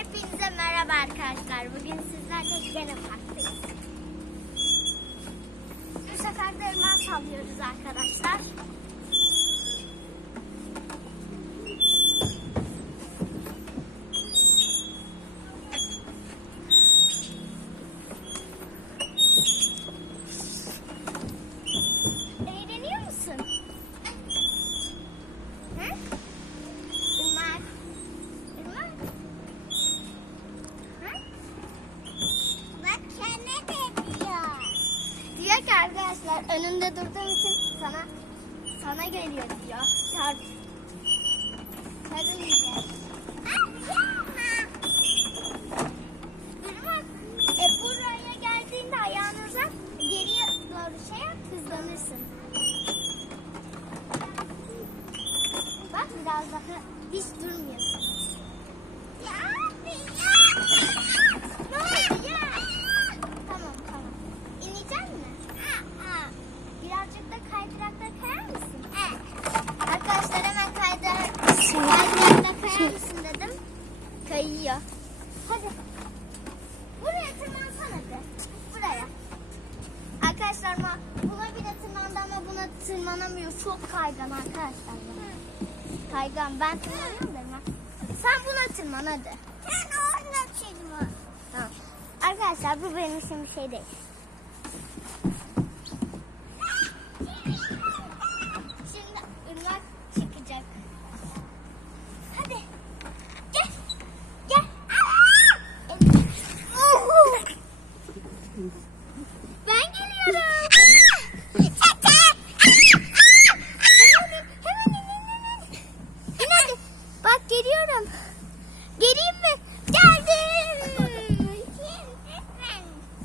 Hepinize merhaba arkadaşlar. Bugün sizlerle gene parktayız. Bu sefer de ırmağa sallıyoruz arkadaşlar. Eğleniyor musun? Hı? Irmak. Irmak. Hı? Bak kendine de diyor. Diyor ki arkadaşlar önünde durduğum için sana sana geliyor diyor. Çarp. Sarılmayacak. Hadi. Buraya tırmansana bir. Buraya. Arkadaşlar buna bile tırmandı ama buna tırmanamıyor. Çok kaygan arkadaşlar. Kaygan. Ben tırmanıyorum da ben. Sen buna tırman hadi. Sen orada tırman. Tamam. Arkadaşlar bu benim için bir şey değil. Şimdi ırmak çıkacak. Hadi. Gel. Gel. Ben geliyorum. Hemen, hemen in, in, in, in. İn hadi. Bak geliyorum. Geleyim mi? Geldim.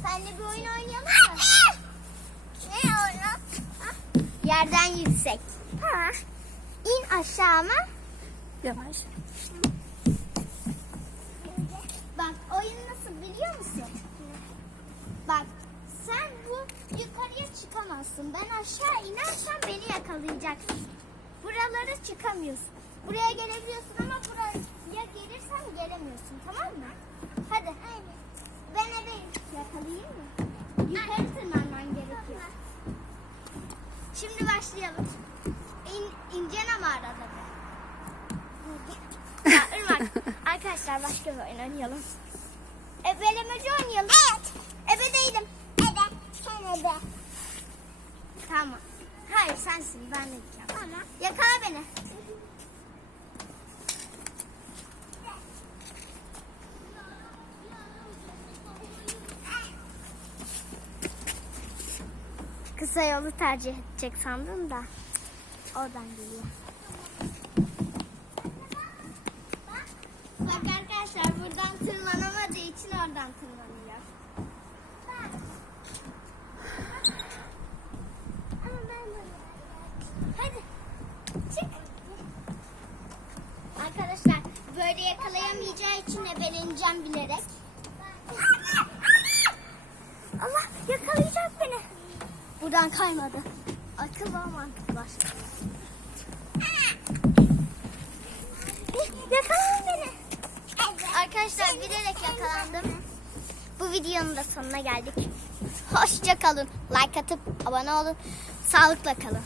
Seninle bir oyun oynayalım mı? Ne oyunu? Yerden yüksek. Ha. İn aşağı mı? Yavaş. Bak oyun nasıl biliyor musun? Bak sen bu yukarıya çıkamazsın. Ben aşağı inersem beni yakalayacaksın. Buralara çıkamıyorsun. Buraya gelebiliyorsun ama buraya gelirsen gelemiyorsun tamam mı? Hadi. Ben eve yakalayayım mı? Yukarı tırmanman gerekiyor. Şimdi başlayalım. İn, ineceksin ama arada. Ya Irmak, arkadaşlar başka bir oyun oynayalım. Ebelemeci oynayalım. Evet. Ebe değilim. Ebe. Sen ebe. Tamam. Hayır sensin ben de diyeceğim. Tamam. Yakala beni. Kısa yolu tercih edecek sandım da. Oradan geliyor. Bak arkadaşlar buradan tırmanamadığı için oradan tırmanıyor. Ben Hadi çık. Arkadaşlar böyle yakalayamayacağı için ebeleneceğim bilerek. Buradan kaymadı. Akıllı ama mantıklar. Yakalayın beni. Arkadaşlar bilerek yakalandım. Bu videonun da sonuna geldik. Hoşça kalın. Like atıp abone olun. Sağlıkla kalın.